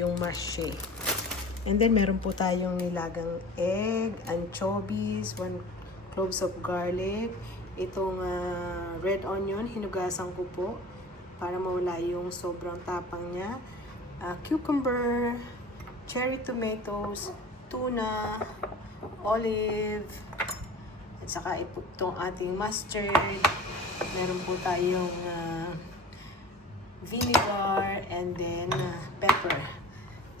yung mashi. And then, meron po tayong nilagang egg, anchovies, 1 cloves of garlic. Itong red onion, hinugasan ko po para mawala yung sobrang tapang niya. Cucumber, cherry tomatoes, tuna, olive, at saka itong ating mustard. Meron po tayong vinegar and then pepper.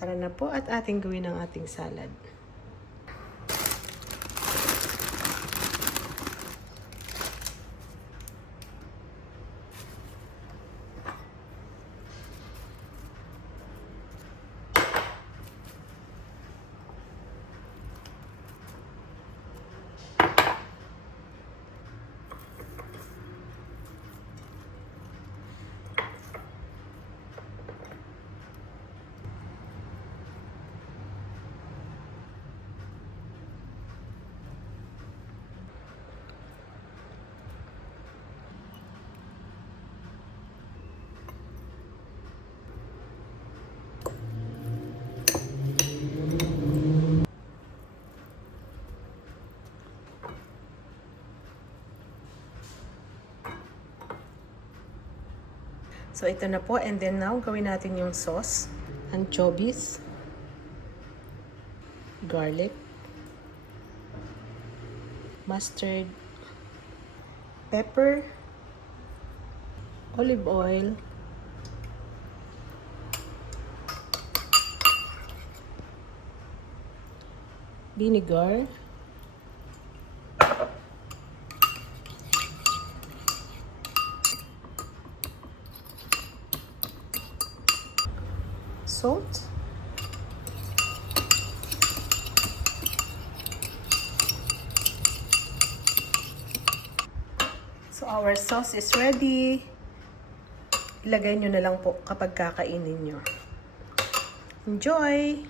Tara na po at ating gawin ang ating salad. So, ito na po. And then now, gawin natin yung sauce. Anchovies. Garlic. Mustard. Pepper. Olive oil. Vinegar. Salt. So our sauce is ready. Ilagay nyo na lang po kapag kakainin nyo. Enjoy!